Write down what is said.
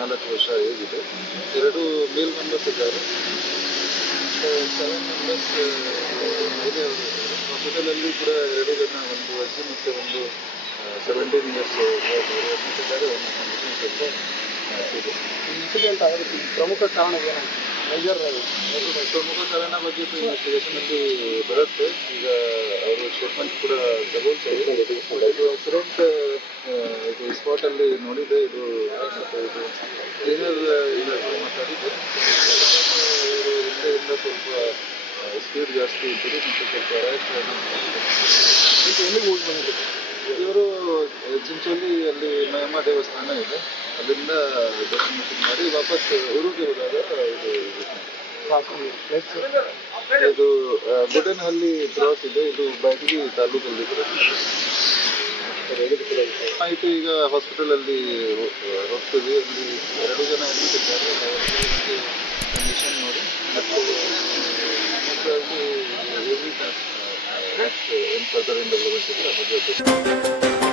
4 ವರ್ಷ ಏಜ್ ಇದೆ. 2 ಮೇಲ್ ಮೆಂಬರ್ಸ್ ಇದ್ದಾರೆ. 7 ಮೆಂಬರ್ಸ್ ಬೇರೆ ಹಾಸ್ಪಿಟಲಲ್ಲಿ ಕೂಡ 2 ಜನ, ಒಂದು ಅಜ್ಜಿ ಮತ್ತು ಒಂದು 17 ಇಯರ್ಸ್ ಇದ್ದಾರೆ. ಒಂದು ಕಂಡೀಷನ್ ಸ್ವಲ್ಪ ಇದೆ. ಇನ್ಸಿಡೆಂಟ್ ಆಗೋದಕ್ಕೆ ಪ್ರಮುಖ ಕಾರಣ ಏನು? ಮೇಜರ್ ಪ್ರಮುಖ ಕಾರಣ ಬಗ್ಗೆ ಇನ್ವೆಸ್ಟಿಗೇಷನಲ್ಲಿ ಬರುತ್ತೆ. ಈಗ ಅವರು ಸ್ಟೇಟ್ಮೆಂಟ್ ಕೂಡ ತಗೊಳ್ತಾರೆ. ಇದು ಆಕ್ಸಿಡೆಂಟ್ ಇದು ಸ್ಪಾಟಲ್ಲಿ ನೋಡಿದೆ. ಇದು ಕ್ಲೀನರ್ ಮಾತಾಡಿದ್ದು ಇವರು ಹಿಂದೆಯಿಂದ ಸ್ವಲ್ಪ ಸ್ಪೀಡ್ ಜಾಸ್ತಿ ಇದ್ದರು ಮತ್ತು ಸ್ವಲ್ಪ ರ್ಯಾಶ್ ಎಲ್ಲಿಗೆ ಹೋಗಿ ಬಂದಿದ್ರು? ಇವರು ಚಿಂಚೋಳಿ ಅಲ್ಲಿ ಮಯಮ್ಮ ದೇವಸ್ಥಾನ ಇದೆ, ಅಲ್ಲಿಂದ ದರ್ಶನ ಮಾಡಿ ವಾಪಸ್ ಊರಿಗೆ ಹೋದಾಗ ಇದು ಗುಡನಹಳ್ಳಿ ಕ್ರಾಸ್ ಇದೆ. ಇದು ಬ್ಯಾಡಗಿ ತಾಲೂಕಲ್ಲಿ ಆಯಿತು. ಈಗ ಹಾಸ್ಪಿಟಲಲ್ಲಿ ಹೋಗ್ತೀವಿ. ಅಲ್ಲಿ 2 ಜನ ಅಡ್ಮಿಟ್ ಇದ್ದಾರೆ. ಕಂಡೀಷನ್ ನೋಡಿ ಮತ್ತು ಫರ್ದರ್ ಡೆವಲಪ್ಮೆಂಟ್ ಇದೆ.